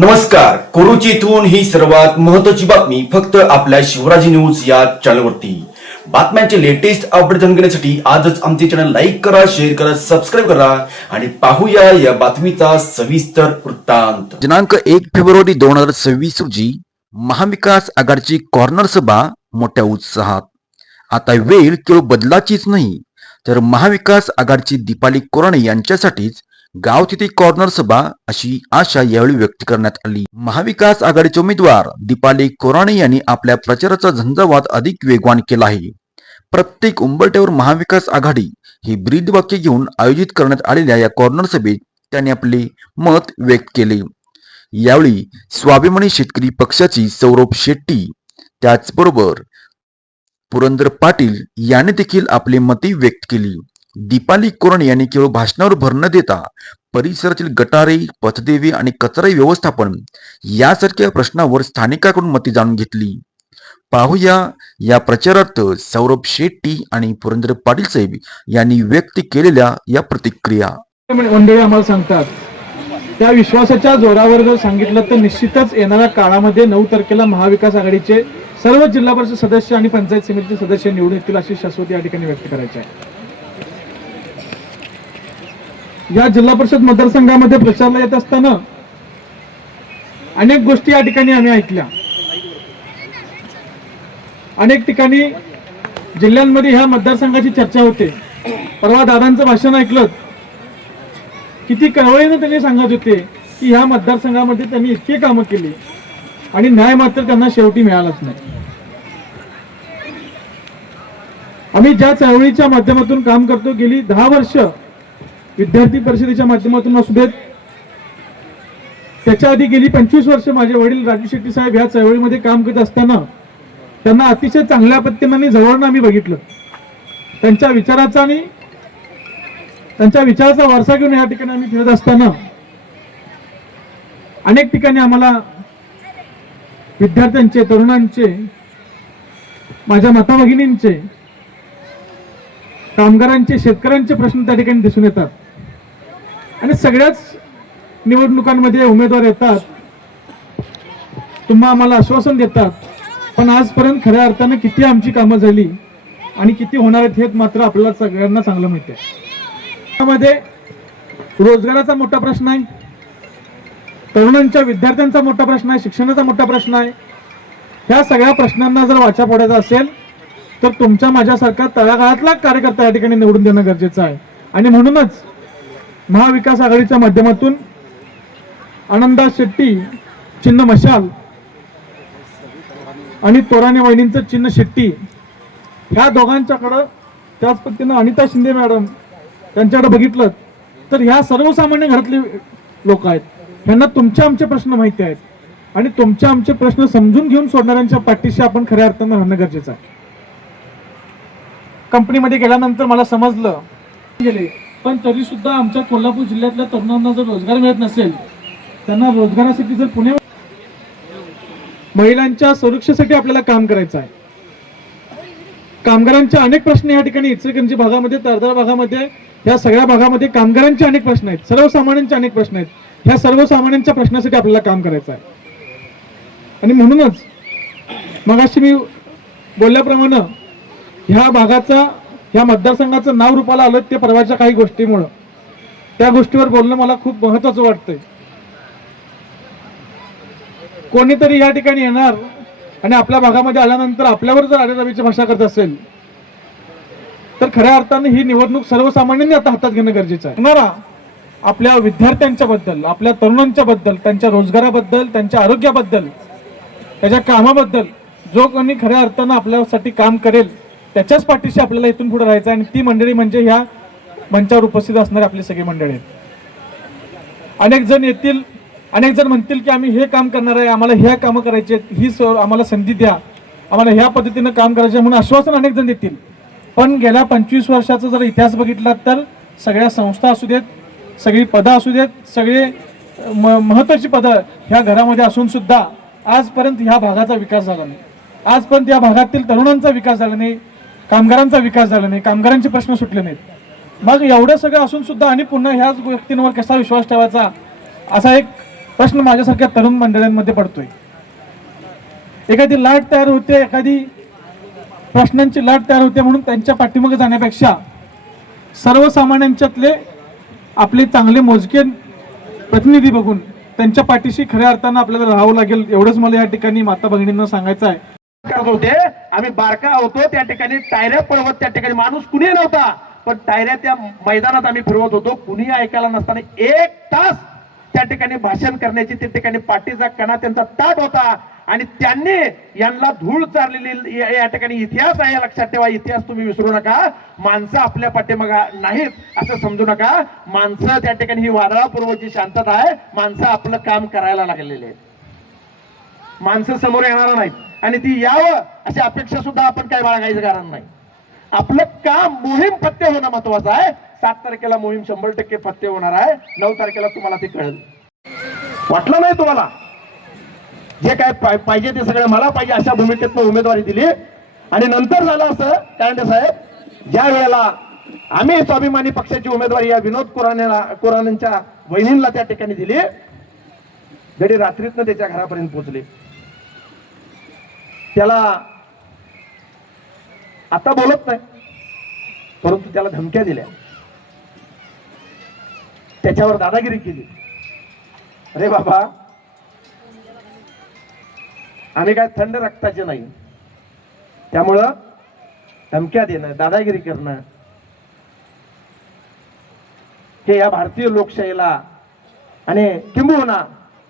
नमस्कार. कोरुची इथून ही सर्वात महत्त्वाची बातमी फक्त आपल्या शिवराजी न्यूज या चॅनलवरती. बातम्यांचे लेटेस्ट अपडेट जाणून घेण्यासाठी आजच आमचे चॅनल लाईक करा, शेअर करा, सबस्क्राईब करा आणि पाहूया या बातमीचा सविस्तर वृत्तांत. दिनांक 1 फेब्रुवारी 2026 रोजी महाविकास आघाडीची कॉर्नर सभा मोठ्या उत्साहात. आता वेळ केवळ बदलाचीच नाही तर महाविकास आघाडीची दीपाली कोराणे यांच्यासाठीच गाव तिथे कॉर्नर सभा अशी आशा यावेळी व्यक्त करण्यात आली. महाविकास आघाडीचे उमेदवार दीपाली कोराणे यांनी आपल्या प्रचाराचा झंझावात अधिक वेगवान केला आहे. प्रत्येक उंबरठ्यावर महाविकास आघाडी ही ब्रीदवाक्य घेऊन आयोजित करण्यात आलेल्या या कॉर्नर सभेत त्यांनी आपले मत व्यक्त केले. यावेळी स्वाभिमानी शेतकरी पक्षाची सौरभ शेट्टी त्याचबरोबर पुरंदर पाटील यांनी देखील आपली मते व्यक्त केली. दीपाली कोराणे यांनी केवळ भाषणावर भर न देता परिसरातील गटारे, पथदेवी आणि कचरा व्यवस्थापन यासारख्या प्रश्नावर स्थानिकांकडून मते जाणून घेतली. पाहूया या प्रचारार्थ सौरभ शेट्टी आणि पुरंदर पाटील साहेब यांनी व्यक्त केलेल्या या प्रतिक्रिया. मंडळी आम्हाला सांगतात त्या विश्वासाच्या जोरावर जर सांगितलं तर निश्चितच येणाऱ्या काळामध्ये 9 तारखेला महाविकास आघाडीचे सर्व जिल्हा परिषद सदस्य आणि पंचायत समितीचे सदस्य निवडून येतील अशी शाश्वती या ठिकाणी व्यक्त करायची आहे. या जिल्हा परिषद मतदारसंघामध्ये प्रचारला येत असताना अनेक गोष्टी या ठिकाणी आम्ही ऐकल्या. अनेक ठिकाणी जिल्ह्यांमध्ये ह्या मतदारसंघाची चर्चा होते. परवा दादांचं भाषण ऐकलं, किती कळवळीनं त्यांनी सांगत होते की ह्या मतदारसंघामध्ये त्यांनी इतके कामं केली आणि न्याय मात्र त्यांना शेवटी मिळालाच नाही. आम्ही ज्या चळवळीच्या माध्यमातून काम करतो, गेली 10 वर्ष विद्यार्थी परिषदेच्या माध्यमातून असू देत, त्याच्या आधी गेली 25 वर्ष माझे वडील राजू शेट्टी साहेब ह्या चळवळीमध्ये काम करत असताना त्यांना अतिशय चांगल्या पद्धतीने जवळनं आम्ही बघितलं. त्यांच्या विचाराचा आणि त्यांच्या विचाराचा वारसा घेऊन या ठिकाणी आम्ही फिरत असताना अनेक ठिकाणी आम्हाला विद्यार्थ्यांचे, तरुणांचे, माझ्या माता भगिनींचे, कामगारांचे, शेतकऱ्यांचे प्रश्न त्या ठिकाणी दिसून येतात. आणि सगळ्याच निवडणुकांमध्ये उमेदवार येतात, तुम्हा आम्हाला आश्वासन देतात, पण आजपर्यंत खऱ्या अर्थानं किती आमची कामं झाली आणि किती होणार आहेत हे मात्र आपल्याला सगळ्यांना चांगलं माहिती आहे. त्यामध्ये रोजगाराचा मोठा प्रश्न आहे, तरुणांच्या, विद्यार्थ्यांचा मोठा प्रश्न आहे, शिक्षणाचा मोठा प्रश्न आहे. ह्या सगळ्या प्रश्नांना जर वाचा फोडायचा असेल तर तुमच्या माझ्यासारखा तळागाळातला कार्यकर्ता या ठिकाणी निवडून देणं गरजेचं आहे. आणि म्हणूनच महाविकास आघाडीच्या माध्यमातून आनंदा शेट्टी चिन्ह मशाल आणि तोराणे वहिनींचं चिन्ह शेट्टी, ह्या दोघांच्याकडं, त्याच पद्धतीनं अनिता शिंदे मॅडम त्यांच्याकडे बघितलं तर ह्या सर्वसामान्य घरातले लोक आहेत. ह्यांना तुमचे आमचे प्रश्न माहिती आहेत आणि तुमचे आमचे प्रश्न समजून घेऊन सोडणाऱ्यांच्या पाठीशी आपण खऱ्या अर्थानं राहणं गरजेचं आहे. कंपनीमध्ये गेल्यानंतर मला समजलं गेले, पण तरी सुद्धा आमच्या कोल्हापूर जिल्ह्यातल्या तरुणांना जर रोजगार मिळत नसेल, त्यांना रोजगारासाठी जर पुणे महिलांच्या सुरक्षेसाठी आपल्याला काम करायचं आहे. कामगारांचे अनेक प्रश्न या ठिकाणी इचलकरंजी भागामध्ये, तारदाळ भागामध्ये, या सगळ्या भागामध्ये कामगारांचे अनेक प्रश्न आहेत, सर्वसामान्यांचे अनेक प्रश्न आहेत. ह्या सर्वसामान्यांच्या प्रश्नासाठी आपल्याला काम करायचं आहे. आणि म्हणूनच मगाशी मी बोलल्याप्रमाणे ह्या भागाचा, ह्या मतदारसंघाचं नाव रूपाला आलं ते परवाच्या काही गोष्टीमुळं. त्या गोष्टीवर बोलणं मला खूप महत्वाचं वाटतंय. कोणीतरी या ठिकाणी येणार आणि आपल्या भागामध्ये आल्यानंतर आपल्यावर जर आरेरावीची भाषा करत असेल तर खऱ्या अर्थाने ही निवडणूक सर्वसामान्यांनी आता हातात घेणं गरजेचं आहे. येणारा आपल्या विद्यार्थ्यांच्या बद्दल, आपल्या तरुणांच्या बद्दल, त्यांच्या रोजगाराबद्दल, त्यांच्या आरोग्याबद्दल, त्याच्या कामाबद्दल जो कोणी खऱ्या अर्थानं आपल्यासाठी काम करेल त्याच्याच पाठीशी आपल्याला इथून पुढे राहायचं आहे. आणि ती मंडळी म्हणजे ह्या मंचावर उपस्थित असणारे आपली सगळी मंडळी आहेत. अनेक जण येतील, अनेक जण म्हणतील की आम्ही हे काम करणार आहे, आम्हाला ह्या कामं करायचे, ही आम्हाला संधी द्या, आम्हाला ह्या पद्धतीनं काम करायचं म्हणून आश्वासन अनेक जण देतील. पण गेल्या 25 वर्षाचा जर इतिहास बघितला तर सगळ्या संस्था असू देत, सगळी पदं असू देत, सगळे महत्त्वाची पदं ह्या घरामध्ये असून सुद्धा आजपर्यंत ह्या भागाचा विकास झाला नाही. आजपर्यंत या भागातील तरुणांचा विकास झाला नाही, कामगारांचा विकास झाला नाही, कामगारांचे प्रश्न सुटले नाहीत. मग एवढं सगळं असून सुद्धा आणि पुन्हा ह्याच व्यक्तींवर कसा विश्वास ठेवायचा असा एक प्रश्न माझ्यासारख्या तरुण मंडळींमध्ये पडतोय. एखादी लाट तयार होते, एखादी प्रश्नांची लाट तयार होते म्हणून त्यांच्या पाठीमागे जाण्यापेक्षा सर्वसामान्यांच्यातले आपले चांगले मोजके प्रतिनिधी बघून त्यांच्या पाठीशी खऱ्या अर्थानं आपल्याला राहावं लागेल, एवढंच मला या ठिकाणी माता भगिनींना सांगायचं आहे. करत होते आम्ही बारका होतो त्या ठिकाणी टायऱ्या पळवत, त्या ठिकाणी माणूस कुणी नव्हता पण टायऱ्या त्या मैदानात आम्ही फिरवत होतो, कुणी ऐकायला नसताना 1 तास त्या ठिकाणी भाषण करण्याची त्या ठिकाणी पाठीचा कणा त्यांचा ताट होता आणि त्यांनी यांना धूळ चारलेली या ठिकाणी इतिहास आहे, लक्षात ठेवा. इतिहास तुम्ही विसरू नका. माणसं आपल्या पाठीमागा नाहीत असं समजू नका. माणसं त्या ठिकाणी ही वादळापूर्वची शांतता आहे. माणसं आपलं काम करायला लागलेले आहेत. माणसं समोर येणार नाहीत आणि ती यावं अशी अपेक्षा सुद्धा आपण काय बाळगायचं कारण नाही. आपलं काम मोहीम पत्ते होणं महत्वाचं आहे. 7 तारखेला मोहीम 100% पत्ते होणार आहे. 9 तारखेला तुम्हाला ते कळेल. वाटलं नाही तुम्हाला जे काय पाहिजे ते सगळं मला पाहिजे अशा भूमिकेतनं उमेदवारी दिली आणि नंतर झालं असं कारंडे साहेब, ज्या वेळेला आम्ही स्वाभिमानी पक्षाची उमेदवारी या विनोद कुराणेंच्या वहिनींना त्या ठिकाणी दिली, गडी रात्रीतनं त्याच्या घरापर्यंत पोहोचले. त्याला आता बोलत नाही परंतु त्याला धमक्या दिल्या, त्याच्यावर दादागिरी केली. अरे बाबा, आम्ही काय थंड रक्ताचे नाही, त्यामुळं धमक्या देणं, दादागिरी करणं हे या भारतीय लोकशाहीला आणि किंबहुना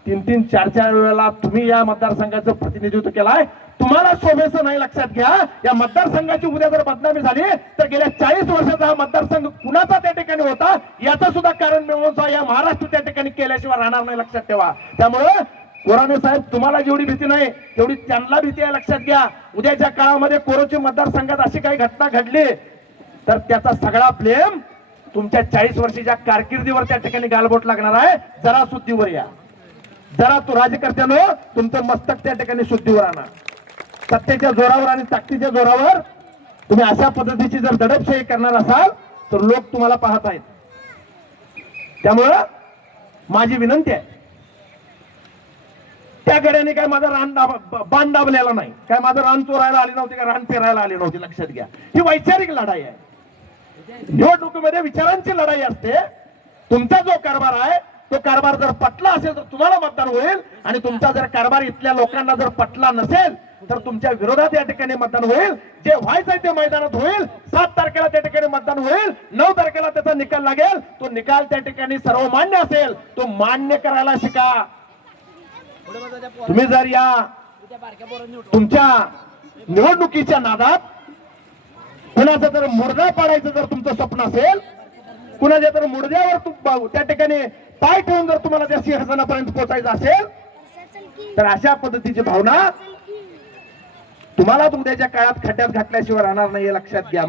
3-3, 4-4 वेळेला तुम्ही या मतदारसंघाचं प्रतिनिधित्व केलाय, तुम्हाला शोभेचं नाही. लक्षात घ्या, या मतदारसंघाची उद्या जर बदनामी झाली तर गेल्या 40 वर्षाचा हा मतदारसंघ कुणाचा त्या ठिकाणी होता याचं सुद्धा कारण मिळवून या महाराष्ट्र त्या ठिकाणी केल्याशिवाय राहणार नाही. लक्षात ठेवा. त्यामुळं कोराणे साहेब, तुम्हाला जेवढी भीती नाही तेवढी त्यांना भीती आहे. लक्षात घ्या, उद्याच्या काळामध्ये कोरोची मतदारसंघात अशी काही घटना घडली तर त्याचा सगळा ब्लेम तुमच्या 40 वर्षाच्या कारकिर्दीवर त्या ठिकाणी गालबोट लागणार आहे. जरा शुद्धीवर या, जरा तो राजकर्त्यानो तुमचं मस्तक त्या ठिकाणी शुद्धीवर आणा. सत्तेच्या जोरावर आणि ताकदीच्या जोरावर तुम्ही अशा पद्धतीची जर दडपशाही करणार असाल तर लोक तुम्हाला पाहत आहेत. त्यामुळं माझी विनंती आहे, त्या गड्याने काय माझा बाण दाबलेला नाही, काय माझं रान चोरायला आली नव्हती, काय रान पेरायला आली नव्हती. लक्षात घ्या, ही वैचारिक लढाई आहे. निवडणुकीमध्ये विचारांची लढाई असते. तुमचा जो कारभार आहे तो कारभार जर पटला असेल तर तुम्हाला मतदान होईल आणि तुमचा जर कारभार इथल्या लोकांना जर पटला नसेल तर तुमच्या विरोधात या ठिकाणी मतदान होईल. जे व्हायचंय ते मैदानात होईल. 7 तारखेला त्या ठिकाणी मतदान होईल. 9 तारखेला त्याचा निकाल लागेल. तो निकाल त्या ठिकाणी सर्वमान्य असेल, तो मान्य करायला शिका. तुम्ही जर या तुमच्या निवडणुकीच्या नादात कुणाचं जर मुर्दा पाडायचं जर तुमचं स्वप्न असेल, कुणाच्या तर मुर्द्यावर त्या ठिकाणी पाय ठेवून जर तुम्हाला त्या सिंहासनापर्यंत पोहोचायचं असेल तर अशा पद्धतीची भावना तुम्हाला उद्याच्या काळात खड्ड्यात घातल्याशिवाय राहणार नाही, लक्षात घ्या.